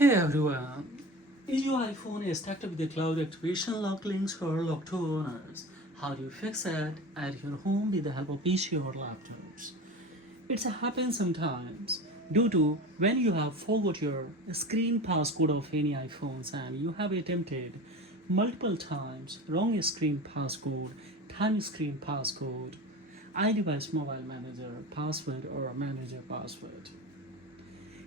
Hey everyone, is your iPhone stuck with the cloud activation lock links or locked to owners? How do you fix it at your home with the help of PC or laptops? It happens sometimes due to when you have forgot your screen passcode of any iPhones and you have attempted multiple times wrong screen passcode, time screen passcode, iDevice mobile manager password or manager password.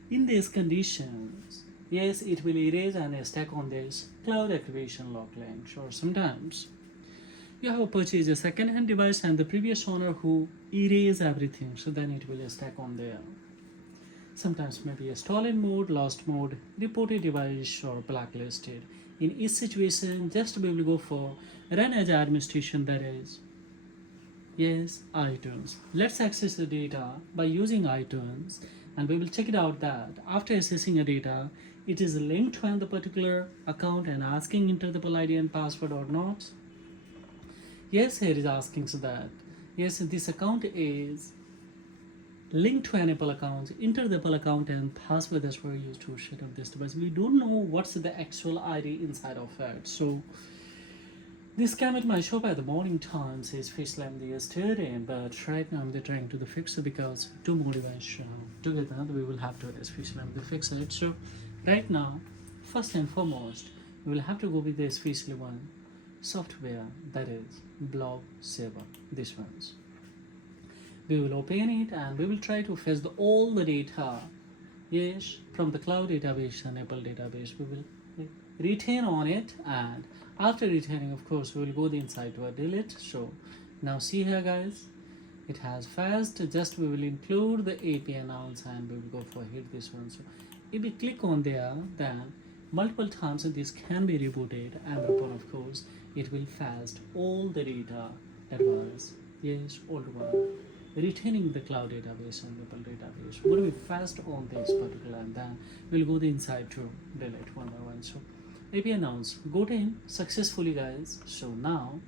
In these conditions, yes, it will erase and stack on this cloud activation lock links. Or sometimes you have purchased a second-hand device and the previous owner who erase everything, so then it will stack on there. Sometimes maybe a stolen mode, lost mode, reported device or blacklisted. In each situation, just we will go for run as administration, that is yes, iTunes. Let's access the data by using iTunes and we will check it out that after accessing a data, it is linked to the particular account and asking enter the ID and password or not. Yes, here is asking so that yes, this account is linked to an Apple account, enter the Apple account and password that's were used to set up this device. We don't know what's the actual ID inside of it. So this came at my shop at the morning time, says face slammed yesterday, but right now I'm trying to fix it because two more devices together we will have to face slam the fix it. So right now, first and foremost, we will have to go with the especially one software, that is Blob Saver. This one's. We will open it and we will try to fetch all the data. Yes, from the cloud database and Apple database, we will retain on it, and after retaining, of course, we will go the inside to a delete. So now see here, guys, it has fast. Just we will include the API announce and we will go for hit this one. So if we click on there, then multiple times this can be rebooted, and upon of course it will fast all the data that was yes old one, retaining the cloud database and Apple database will be fast on this particular, and then we'll go the inside to delete one by one. So API announce got in successfully, guys. So now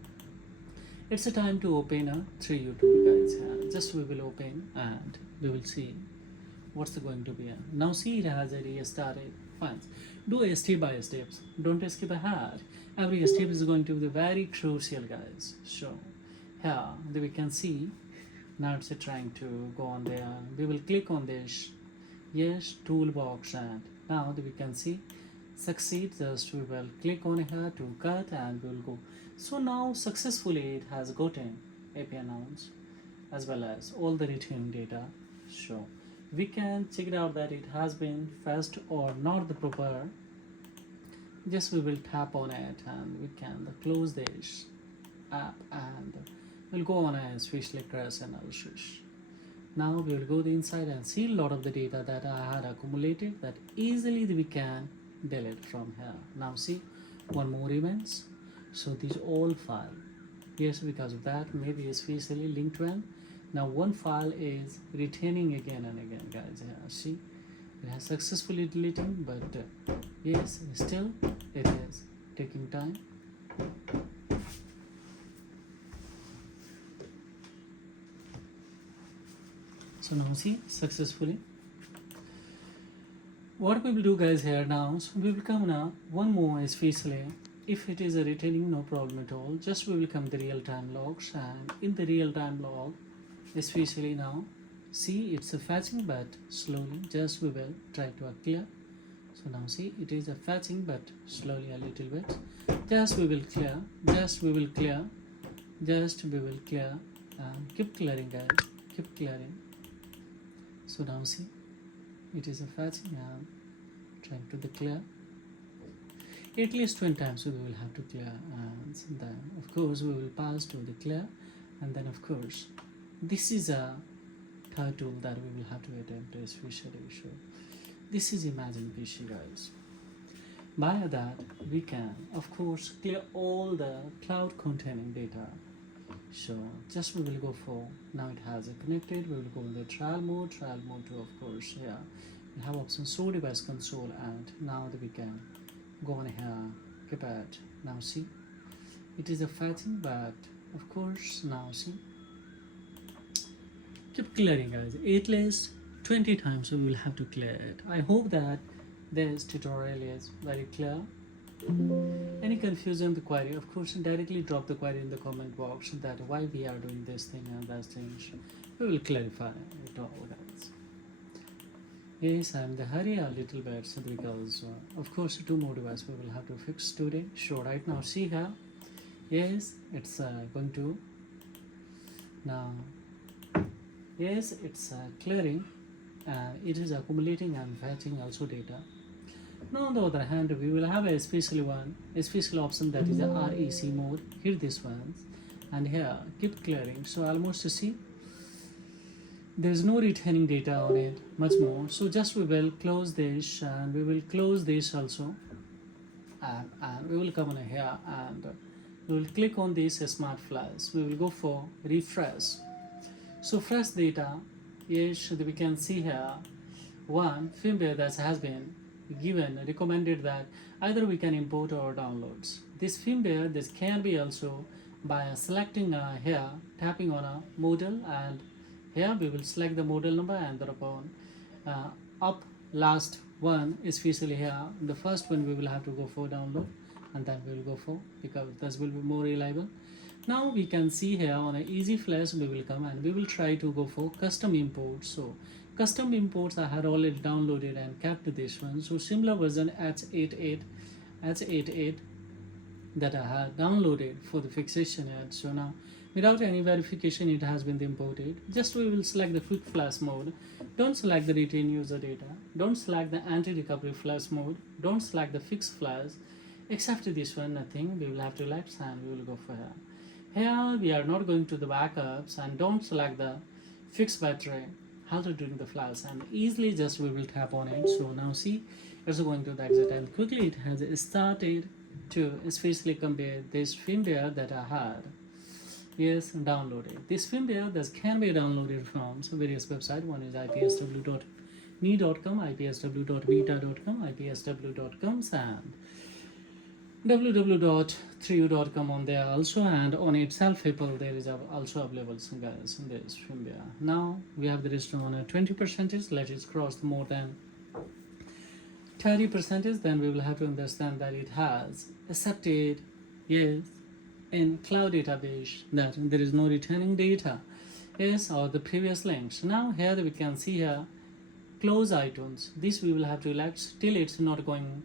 it's a time to open a 3U tool, guys. Just we will open and we will see what's going to be. Now see it has already started. Fine. Do a step by steps. Don't skip ahead. Every step is going to be very crucial, guys. So here we can see now it's trying to go on there. We will click on this yes toolbox and now we can see succeed. Just we will click on here to cut and we will go. So now successfully it has gotten API announce as well as all the retained data. So we can check it out that it has been fast or not the proper. Just we will tap on it and we can close this app and we'll go on a switch like crash analysis. Now we will go the inside and see a lot of the data that I had accumulated that easily we can delete from here. Now see one more events. So these all file. Yes, because of that maybe especially linked one. Now one file is retaining again and again, guys. Yeah, see it has successfully deleted, but yes, still it is taking time. So now see successfully. What we will do, guys, here now, so we will come now one more especially if it is a retaining, no problem at all. Just we will come the real-time logs, and in the real-time log especially now see it's a fetching but slowly. Just we will try to clear. So now see it is a fetching but slowly a little bit. Just we will clear, just we will clear, just we will clear, and keep clearing, guys, keep clearing. So now see it is a fetching and trying to clear. At least 20 times we will have to clear, and then of course we will pass to the clear, and then of course this is a third tool that we will have to attempt as visual issue. This is Imagine PC, guys. By that we can of course clear all the cloud containing data. So just we will go for now it has connected. We will go in the trial mode to of course here we have option show device console, and now that we can go on here keep it. Now see it is a fetching, but of course now see keep clearing, guys. At least 20 times we will have to clear it. I hope that This tutorial is very clear. Any confusion in the query, of course, directly drop the query in the comment box that why we are doing this thing and that thing. We will clarify it all, guys. Yes, I'm in the hurry a little bit because, of course, two more devices we will have to fix today. So right now, see here. Yes, it's going to now. Yes, it's clearing. It is accumulating and fetching also data. Now on the other hand, we will have a special option that is the REC mode. Here this one, and here keep clearing. So almost see there is no retaining data on it much more. So just we will close this and we will close this also, and we will come on here and we will click on this smart flash. We will go for refresh. So fresh data, yes, we can see here one firmware that has been given recommended that either we can import or downloads. This firmware, this can be also by selecting here, tapping on a model, and here we will select the model number and thereupon up last one, especially here the first one we will have to go for download, and then we will go for because this will be more reliable. Now we can see here on an easy flash we will come and we will try to go for custom imports. So custom imports I had already downloaded and kept this one. So similar version H88 that I had downloaded for the fixation ad. So now without any verification it has been imported. Just we will select the quick flash mode. Don't select the retain user data. Don't select the anti-recovery flash mode. Don't select the fixed flash. Except this one, nothing. We will have to elapse and we will go for here. Here we are not going to the backups and don't select the fixed battery halter during the flash, and easily just we will tap on it. So now see it's going to the exit and quickly it has started to especially compare this firmware that I had. Yes, downloaded. This firmware that can be downloaded from various websites. One is ipsw.me.com, ipsw.beta.com, ipsw.com, and www.3u.com on there also, and on itself Apple there is also available, so guys, in this firmware. Now we have the rest on a 20%. Let it cross more than 30%, then we will have to understand that it has accepted, yes, in cloud database that there is no returning data, yes, or the previous links. Now here we can see here close iTunes. This we will have to elect till it's not going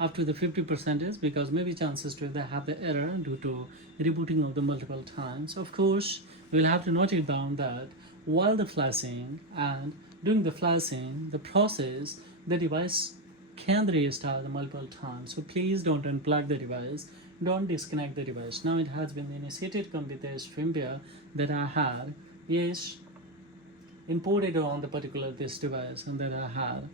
up to the 50%, because maybe chances to they have the error due to rebooting of the multiple times. Of course, we'll have to note it down that while the flashing and during the flashing, the process, the device can restart the multiple times. So please don't unplug the device, don't disconnect the device. Now it has been initiated come with this firmware that I had, yes, imported on the particular this device and that I had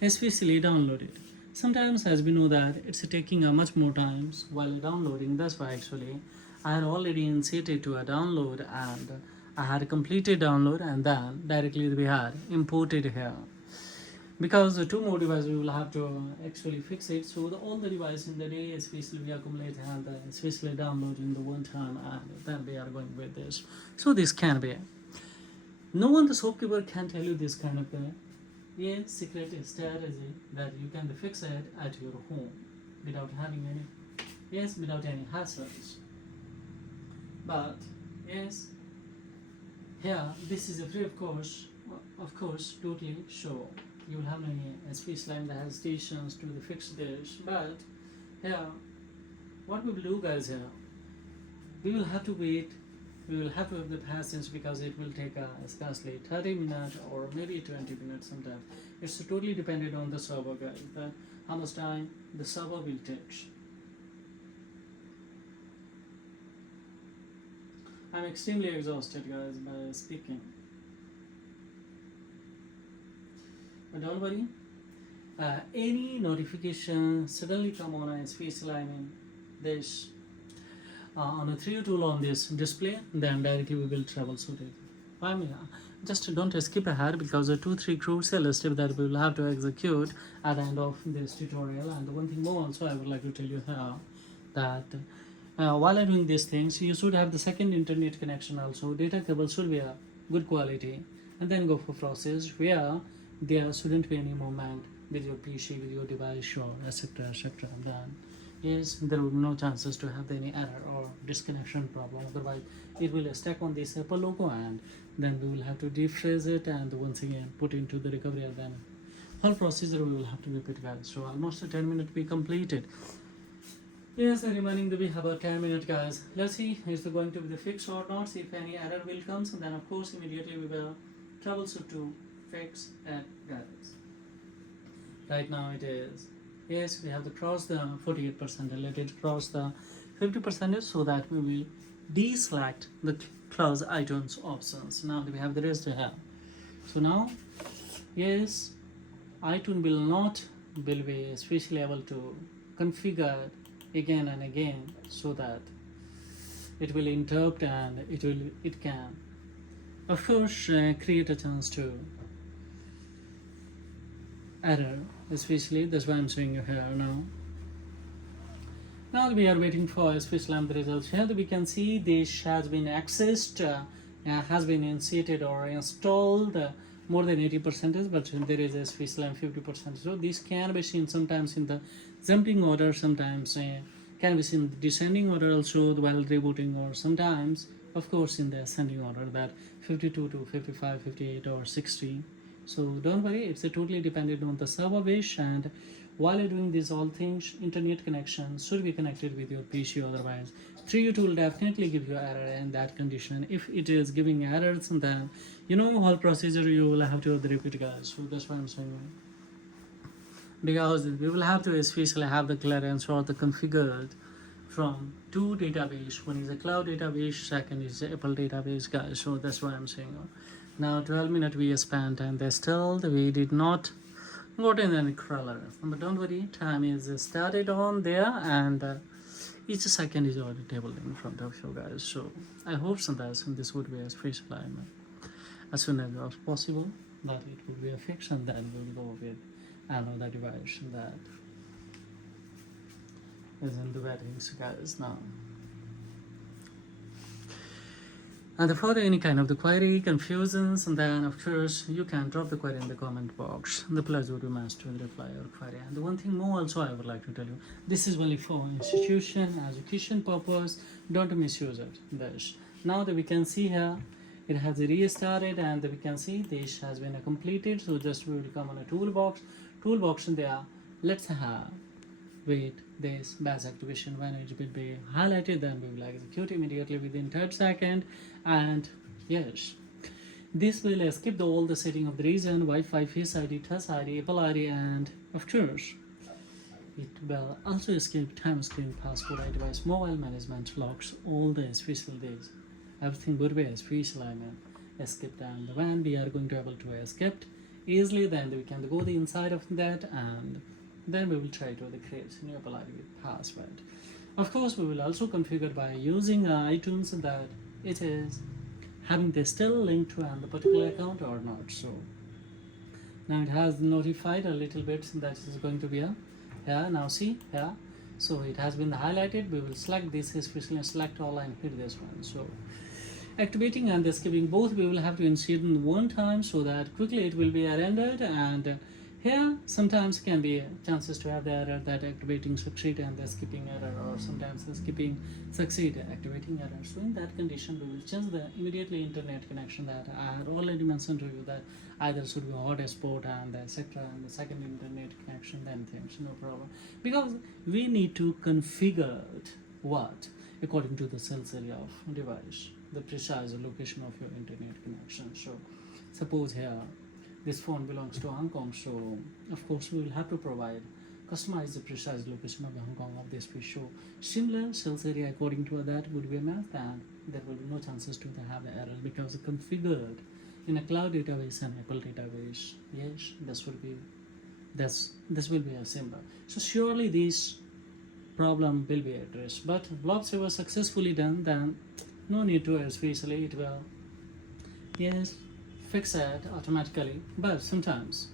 especially downloaded. Sometimes as we know that it's taking much more times while downloading. That's why actually I had already initiated to a download and I had completed download and then directly we had imported here. Because the two more devices we will have to actually fix it. So all the devices in the day especially we accumulate and especially download in the one time, and then we are going with this. So this can be. No one the shopkeeper can tell you this kind of thing. Yes, secret strategy that you can fix it at your home without having any, yes, without any hassles. But yes, here this is a free of course, totally. So you will have many space line that has stations to fix this. But here, what we will do, guys, here we will have to wait. We will have to have the patience because it will take scarcely 30 minutes or maybe 20 minutes sometimes. It's totally dependent on the server, guys, that how much time the server will take. I'm extremely exhausted, guys, by speaking. But don't worry, any notification suddenly come on a space line in this on a 3U tool on this display, then directly we will troubleshoot it. I mean, just don't skip ahead because the 2-3 crucial steps that we will have to execute at the end of this tutorial. And one thing more also I would like to tell you here that while I'm doing these things, you should have the second internet connection also. Data cable should be a good quality, and then go for process where there shouldn't be any movement with your PC, with your device, or etc. etc. And then yes, there will be no chances to have any error or disconnection problem. Otherwise, it will stack on this Apple logo, and then we will have to defreeze it and once again put into the recovery, and then whole procedure we will have to repeat, guys. So almost 10 minutes we completed. Yes, the remaining we have about 10 minutes, guys. Let's see is it going to be the fix or not. See if any error will come, and then of course immediately we will troubleshoot to fix it, guys. Right now it is, yes, we have to cross the 48%, let it cross the 50% so that we will deselect the close iTunes options. Now we have the rest to have. So now, yes, iTunes will be especially able to configure again and again so that it will interrupt, and it can of course create a chance to error, especially that's why I'm showing you here now. Now we are waiting for especially the results. Here we can see this has been accessed, has been initiated or installed more than 80%, but there is a special 50%. So this can be seen sometimes in the jumping order, sometimes can be seen in the descending order also while rebooting, or sometimes of course in the ascending order, that 52 to 55, 58 or 60. So don't worry, it's totally dependent on the server wish, and while you're doing these all things, internet connection should be connected with your PC, otherwise 3U will definitely give you error in that condition. If it is giving errors, then whole procedure you will have to repeat, guys. So that's why I'm saying, because we will have to especially have the clearance or the configured from two database. One is a cloud database, second is the Apple database, guys. So that's why I'm saying. Now 12 minutes we spent, and we did not got in any crawler. But don't worry, time is started on there, and each second is already table in front of you, guys. So I hope that this would be a special alignment as soon as possible, that it would be a fix, and then we'll go with another device that is in the weddings, guys. Now, and for any kind of the query, confusions, and then of course you can drop the query in the comment box. The pleasure would be mine to reply your query. And the one thing more also I would like to tell you, this is only for institution, education purpose. Don't misuse it. This. Now that we can see here, it has restarted, and we can see this has been completed. So just we will come on a toolbox in there. Let's have with this batch activation. When it will be highlighted, then we will execute immediately within 30 seconds. And yes, this will skip all the setting of the region, Wi-Fi, Face ID, Touch ID, Apple ID, and of course it will also skip time screen, passcode, iDevice, mobile management, locks, all the special days. Everything would be special skipped, and when we are going to able to escape easily, then we can go the inside of that, and then we will try to create new Apple ID with password. Of course, we will also configure by using iTunes that it is having the still link to the particular account or not. So now it has notified a little bit that is going to be a now see here. So it has been highlighted. We will select this, especially select all, and hit this one. So activating and skipping both we will have to insert in one time, so that quickly it will be rendered. And here sometimes can be chances to have the error that activating succeed and the skipping error, or sometimes the skipping succeed activating error. So in that condition we will change the immediately internet connection that I had already mentioned to you, that either should be hotspot and etc. and the second internet connection, then things no problem, because we need to configure it what according to the sales area of device, the precise location of your internet connection. So suppose here this phone belongs to Hong Kong, so of course we will have to provide customize the precise location of the Hong Kong of this fish. So similar sales area according to that would be mapped, and there will be no chances to have the error, because configured in a cloud database and Apple database. Yes, this will be a symbol. So surely this problem will be addressed, but block saver successfully done, then no need to, especially it will fix it automatically. But sometimes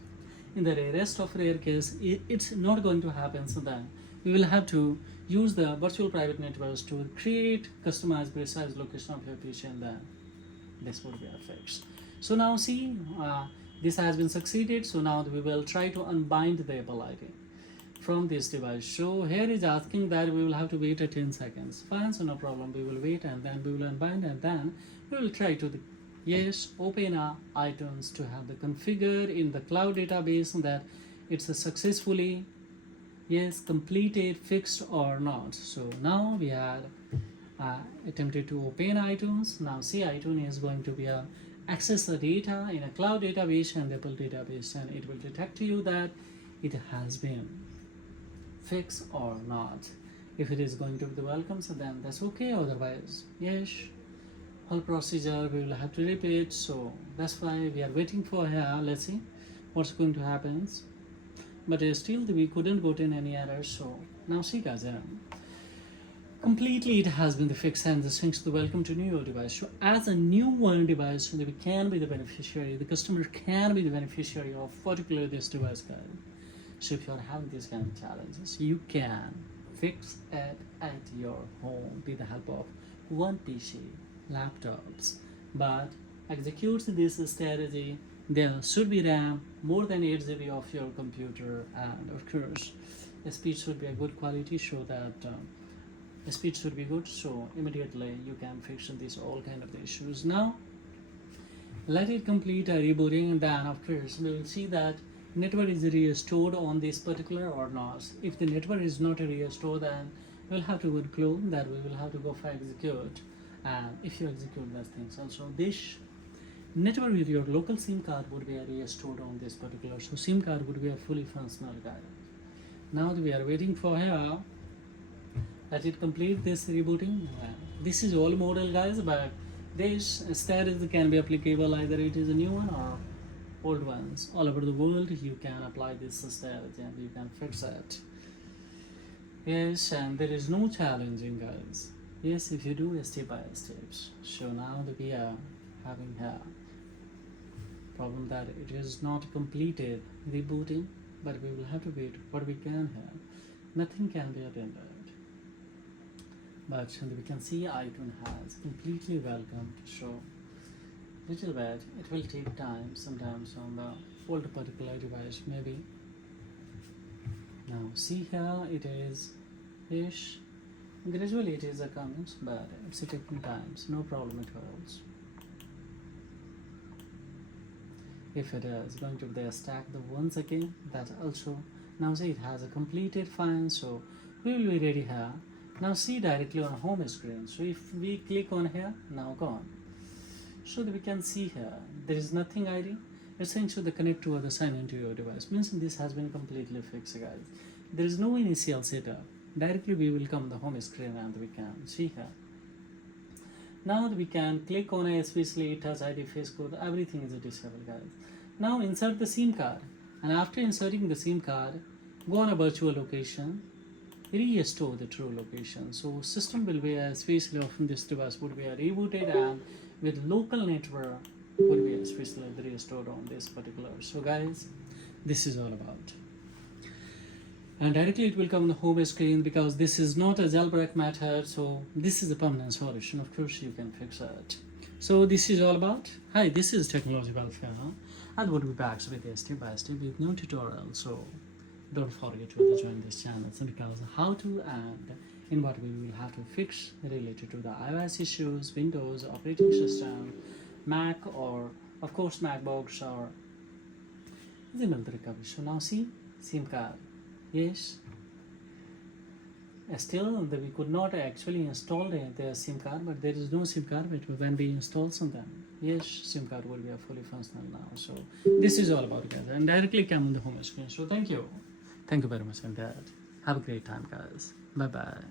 in the rarest of rare case it's not going to happen, so then we will have to use the virtual private networks to create customized precise location of your PC, and then this would be a fix. So now see This has been succeeded, so now we will try to unbind the Apple ID from this device. So here is asking that we will have to wait 10 seconds. Fine, so no problem, we will wait and then we will unbind and then we will try to open our iTunes to have the configure in the cloud database that it's a successfully completed, fixed or not. So now we had attempted to open iTunes. Now see, iTunes is going to be access the data in a cloud database and Apple database, and it will detect you that it has been fixed or not. If it is going to be the welcome, so then that's okay. Otherwise, whole procedure we will have to repeat. So that's why we are waiting for here. Let's see what's going to happen. But still we couldn't go in any errors. So now see guys, completely it has been the fix and the thanks to the welcome to new device. So as a new one device, so we can be the beneficiary, the customer can be the beneficiary of particularly this device guys. So if you are having these kind of challenges, you can fix it at your home with the help of one PC, laptops, but executes this strategy. There should be RAM more than 8 GB of your computer, and of course the speed should be a good quality, so that the speed should be good, so immediately you can fix these all kind of issues. Now let it complete a rebooting, and then of course we will see that network is restored on this particular or not. If the network is not restored, then we'll have to conclude that we will have to go for execute, and if you execute those things also, this network with your local SIM card would be restored on this particular, so SIM card would be a fully functional guide. Now we are waiting for here that it complete this rebooting. This is all model guys, but this strategy can be applicable either it is a new one or old ones. All over the world you can apply this strategy and you can fix it. And there is no challenging guys. If you do step by steps. So now that we are having a problem that it is not completed rebooting, but we will have to wait what we can have. Nothing can be attended. But we can see iTunes has completely welcomed, so little bit it will take time sometimes on the old particular device maybe. Now see here it is gradually it is a comments, but it's taking time, so no problem at all. If it is going to be stack the once again, that also now see it has a completed fine, so we will be ready here. Now see directly on home screen, so if we click on here, now gone. So that we can see here there is nothing ID. Essentially the connect to other sign into your device means this has been completely fixed guys. There is no initial setup. Directly we will come the home screen and we can see here. Now we can click on a especially touch ID, face code, everything is disabled guys. Now insert the SIM card, and after inserting the SIM card, go on a virtual location, restore the true location. So system will be especially often this device would be rebooted, and with local network would be especially restored on this particular. So guys, this is all about. And directly it will come on the home screen because this is not a jailbreak method, so this is a permanent solution. Of course you can fix it. So this is all about. Hi, this is Technology Welfare, and we'll be back with a step by step with new tutorial. So don't forget to join this channel because how to and in what we will have to fix related to the iOS issues, Windows operating system, Mac, or of course MacBooks or the recovery. So now see SIM card. Still we could not actually install the SIM card, but there is no SIM card, but when we install something, SIM card will be fully functional now. So this is all about guys, and directly come on the home screen. So thank you very much, and that have a great time guys. Bye bye.